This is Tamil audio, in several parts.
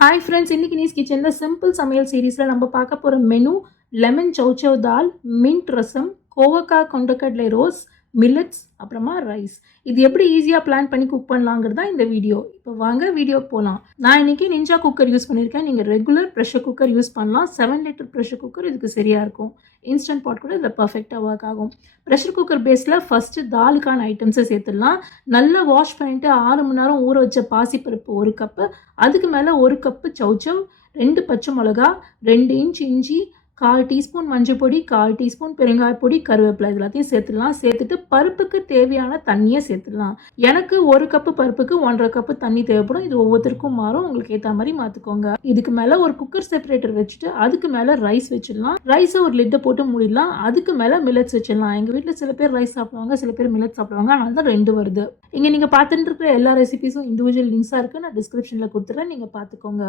ஹாய் ஃப்ரெண்ட்ஸ், இன்னைக்கு நீஸ் கிச்சனில் சிம்பிள் சமையல் சீரீஸில் நம்ம பார்க்க போகிற மெனு லெமன் சௌச்சவ் தால், மின்ட் ரசம், கோவக்காய் கொண்டக்கடலை ரோஸ், மில்லட்ஸ், அப்புறமா ரைஸ். இது எப்படி ஈஸியாக பிளான் பண்ணி குக் பண்ணலாங்கிறது தான் இந்த வீடியோ. இப்போ வாங்க வீடியோக்கு போகலாம். நான் இன்றைக்கி நிஞ்சா குக்கர் யூஸ் பண்ணியிருக்கேன். நீங்கள் ரெகுலர் ப்ரெஷர் குக்கர் யூஸ் பண்ணலாம். 7 லிட்டர் ப்ரெஷர் குக்கர் இதுக்கு சரியாக இருக்கும். இன்ஸ்டன்ட் பாட் கூட இதில் பர்ஃபெக்டாக ஒர்க் ஆகும். ப்ரெஷர் குக்கர் பேஸில் ஃபஸ்ட்டு தாலுக்கான ஐட்டம்ஸை சேர்த்துடலாம். நல்லா வாஷ் பண்ணிவிட்டு 6 மணி நேரம் ஊற வச்ச பாசிப்பருப்பு 1 கப்பு, அதுக்கு மேலே 1 கப்பு சௌச்சவ், 2 பச்சை மிளகா, 2 இன்ச் இஞ்சி, 1/4 டீஸ்பூன் மஞ்சள் பொடி, 1/4 டீஸ்பூன் பெருங்காய பொடி, கருவேப்பிலை இது எல்லாத்தையும் சேர்த்துடலாம். சேர்த்துட்டு பருப்புக்கு தேவையான தண்ணியை சேர்த்துடலாம். எனக்கு 1 கப்பு பருப்புக்கு 1.5 கப்பு தண்ணி தேவைப்படும். இது ஒவ்வொருத்தருக்கும் மாறும், உங்களுக்கு ஏற்ற மாதிரி மாற்றிக்கோங்க. இதுக்கு மேலே ஒரு குக்கர் செப்பரேட்டர் வச்சுட்டு அதுக்கு மேலே ரைஸ் வச்சிடலாம். ரைஸை ஒரு லிட்டை போட்டு மூடிடலாம். அதுக்கு மேலே மில்லட்ஸ் வச்சிடலாம். எங்கள் வீட்டில் சில பேர் ரைஸ் சாப்பிடுவாங்க, சில பேர் மில்லட்ஸ் சாப்பிடுவாங்க. அதனால தான் 2 வருது. இங்கே நீங்கள் பார்த்துட்டு இருக்கிற எல்லா ரெசிபீஸும் இண்டிவிஜுவல் லிங்க்ஸாக இருக்குது. நான் டிஸ்கிரிப்ஷனில் கொடுத்துட்றேன், நீங்கள் பார்த்துக்கோங்க.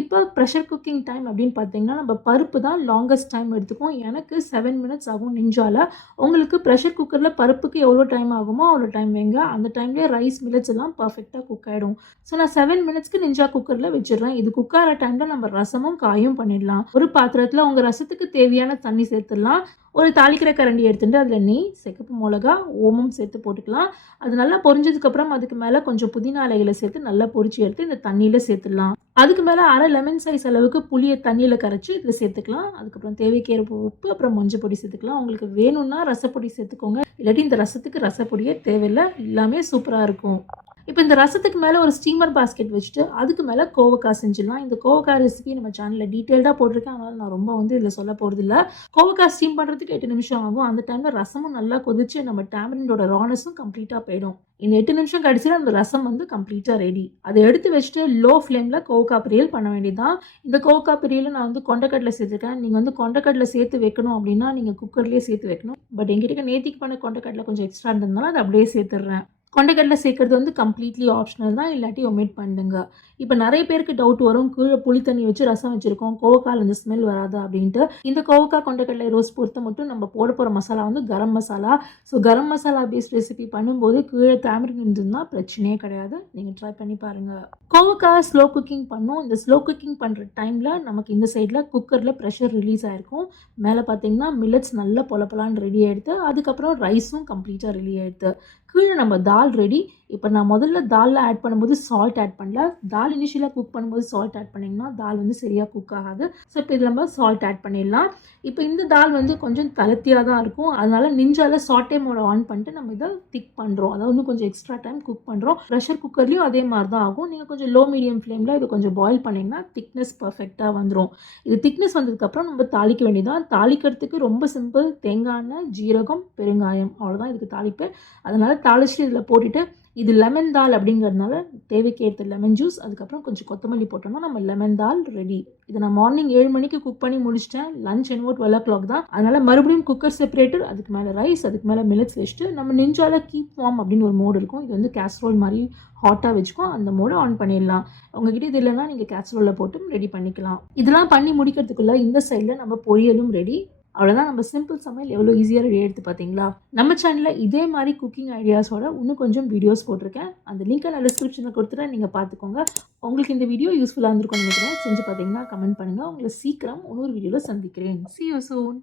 இப்போ ப்ரெஷர் குக்கிங் டைம் அப்படின்னு பார்த்தீங்கன்னா நம்ம பருப்பு தான் லாங்கஸ்ட் டைம் எடுத்துக்கும். எனக்கு 7 மினிட்ஸ் ஆகும் நிஞ்சால. உங்களுக்கு ப்ரெஷர் குக்கரில் பருப்புக்கு எவ்வளோ டைம் ஆகுமோ அவ்வளோ டைம் வைங்க. அந்த டைம்லேயே ரைஸ் மில்லட்ஸ் எல்லாம் பர்ஃபெக்டாக குக் ஆகிடும். ஸோ நான் 7 மினிட்ஸ்க்கு நிஞ்சா குக்கரில் வச்சிடுறேன். இது குக் ஆகிற டைமில் நம்ம ரசமும் காயும் பண்ணிடலாம். ஒரு பாத்திரத்தில் உங்கள் ரசத்துக்கு தேவையான தண்ணி சேர்த்துடலாம். ஒரு தாளிக்கிற கரண்டி எடுத்துட்டு அதில் நெய், சிகப்பு மிளகா, ஓமம் சேர்த்து போட்டுக்கலாம். அது நல்லா பொரிஞ்சதுக்கப்புறம் அதுக்கு மேலே கொஞ்சம் புதினா இலைகளை சேர்த்து நல்லா பொரிச்சு எடுத்து இந்த தண்ணியில் சேர்த்துடலாம். அதுக்கு மேலே 1/2 லெமன் சைஸ் அளவுக்கு புளியை தண்ணியில் கரைச்சி இதில் சேர்த்துக்கலாம். அதுக்கப்புறம் தேவைக்கேற்ப உப்பு, அப்புறம் மஞ்சள் பொடி சேர்த்துக்கலாம். உங்களுக்கு வேணும்னா ரசப்பொடி சேர்த்துக்கோங்க, இல்லாட்டி இந்த ரசத்துக்கு ரசப்பொடியே தேவையில்லை. எல்லாமே சூப்பராக இருக்கும். இப்போ இந்த ரசத்துக்கு மேலே ஒரு ஸ்டீமர் பாஸ்கெட் வச்சுட்டு அதுக்கு மேலே கோவக்காய் செஞ்சிடலாம். இந்த கோவக்காய் ரெசிபி நம்ம சேனலில் டீட்டெயில்டாக போட்டிருக்கேன். அதனால் நான் ரொம்ப இதில் சொல்ல போகிறது இல்லை. கோவக்காய் ஸ்டீம் பண்ணுறதுக்கு 8 நிமிஷம் ஆகும். அந்த டைமில் ரசமும் நல்லா கொதிச்சு நம்ம டேமரிண்டோட ரானஸும் கம்ப்ளீட்டாக போயிடும். இந்த 8 நிமிஷம் கழிச்சு அந்த ரசம் கம்ப்ளீட்டாக ரெடி. அதை எடுத்து வச்சுட்டு லோ ஃப்ளேமில் கோவக்காய் பொரியல் பண்ண வேண்டியதான். இந்த கோவக்காய் பொரியல் நான் கொண்டக்கடலை சேர்த்துருக்கேன். நீங்கள் கொண்டக்கடலை சேர்த்து வைக்கணும் அப்படின்னா நீங்கள் குக்கர்லேயே சேர்த்து வைக்கணும். பட் எங்கிட்ட நேத்திக்கு பண்ண கொண்டக்கடலை கொஞ்சம் எக்ஸ்ட்ரா இருந்ததுனால அதை அப்படியே சேர்த்துடுறேன். கொண்டைக்கடலை சேர்க்குறது கம்ப்ளீட்லி ஆப்ஷனல் தான், இல்லாட்டி ஒமிட் பண்ணுங்க. இப்போ நிறைய பேருக்கு டவுட் வரும், கீழே புளி தண்ணி வச்சு ரசம் வச்சுருக்கோம், கோவக்காயில் இந்த ஸ்மெல் வராது அப்படின்ட்டு. இந்த கோவக்காய் கொண்டைக்கடலை ரோஸ் பொறுத்த மட்டும் நம்ம போட போகிற masala garam masala. So garam masala paste recipe பண்ணும்போது கீழே தாமரின் இருந்ததுன்னா பிரச்சனையே கிடையாது. நீங்கள் ட்ரை பண்ணி பாருங்கள். கோவக்காய் ஸ்லோ குக்கிங் பண்ணும். இந்த ஸ்லோ குக்கிங் பண்ணுற டைமில் நமக்கு இந்த சைடில் குக்கரில் ப்ரெஷர் ரிலீஸ் ஆகிருக்கும். மேலே பார்த்தீங்கன்னா மில்லட்ஸ் நல்லா பொலப்பலான்னு ரெடி ஆகிடுது. அதுக்கப்புறம் ரைஸும் கம்ப்ளீட்டாக ரெடி ஆகிடுது. கீழே நம்ம தால் ரெடி. இப்போ நான் முதல்ல தாலில் ஆட் பண்ணும்போது சால்ட் ஆட் பண்ணல. தால் இனிஷியலாக குக் பண்ணும்போது சால்ட் ஆட் பண்ணிங்கன்னா தால் சரியாக குக் ஆகாது. ஸோ இப்போ இதில் நம்ம சால்ட் ஆட் பண்ணிடலாம். இப்போ இந்த தால் கொஞ்சம் தளர்த்தியாக தான் இருக்கும். அதனால் நிஞ்சால சாட்டே மோட ஆன் பண்ணிட்டு நம்ம இதை திக் பண்ணுறோம். அதாவது கொஞ்சம் எக்ஸ்ட்ரா டைம் குக் பண்ணுறோம். ப்ரெஷர் குக்கர்லேயும் அதே மாதிரி தான் ஆகும். நீங்கள் கொஞ்சம் லோ மீடியம் ஃப்ளேமில் இது கொஞ்சம் பாயில் பண்ணிங்கன்னா திக்னஸ் பர்ஃபெக்டாக வந்துடும். இது திக்னஸ் வந்ததுக்கப்புறம் நம்ம தாளிக்க வேண்டியதான். தாளிக்கிறதுக்கு ரொம்ப சிம்பிள். தேங்காய் எண்ணெய், ஜீரகம், பெருங்காயம், அவ்வளோதான் இதுக்கு தாளிப்பு. அதனால் தாளிச்சுட்டு இதில் போட்டுட்டு, இது லெமன் தால் அப்படிங்கிறதுனால தேவைக்கேற்ற லெமன் ஜூஸ், அதுக்கப்புறம் கொஞ்சம் கொத்தமல்லி போட்டோம்னா நம்ம லெமன் தால் ரெடி. இதை நான் மார்னிங் 7 மணிக்கு குக் பண்ணி முடிச்சிட்டேன். லஞ்ச் என்னவோ 12 o'clock தான். அதனால் மறுபடியும் குக்கர் செப்பரேட்டர், அதுக்கு மேலே ரைஸ், அதுக்கு மேலே மில்லட்ஸ் வச்சுட்டு நம்ம நிஞ்சால கீப் வார்ம் அப்படின்னு ஒரு மோடு இருக்கும். இது கேஸ்ரோல் மாதிரி ஹாட்டாக வச்சுக்கோம். அந்த மோடை ஆன் பண்ணிடலாம். உங்ககிட்ட இது இல்லைன்னா நீங்கள் கேஸ்ரோலில் போட்டு ரெடி பண்ணிக்கலாம். இதெல்லாம் பண்ணி முடிக்கிறதுக்குள்ளே இந்த சைடில் நம்ம பொரியலும் ரெடி. அவ்வளோதான். நம்ம சிம்பிள் சமையல் எவ்வளோ ஈஸியாக ரெடி எடுத்து பார்த்தீங்களா? நம்ம சேனலில் இதே மாதிரி குக்கிங் ஐடியாஸோட இன்னும் கொஞ்சம் வீடியோஸ் போட்டிருக்கேன். அந்த லிங்க்கை நான் டிஸ்கிரிப்ஷனில் கொடுத்துட்டேன், நீங்கள் பார்த்துக்கோங்க. உங்களுக்கு இந்த வீடியோ யூஸ்ஃபுல்லாக இருந்திருக்கும்னு நினைக்கிறேன். செஞ்சு பார்த்தீங்கன்னா கமெண்ட் பண்ணுங்கள். உங்களை சீக்கிரம் இன்னொரு வீடியோவில் சந்திக்கிறேன். See you soon.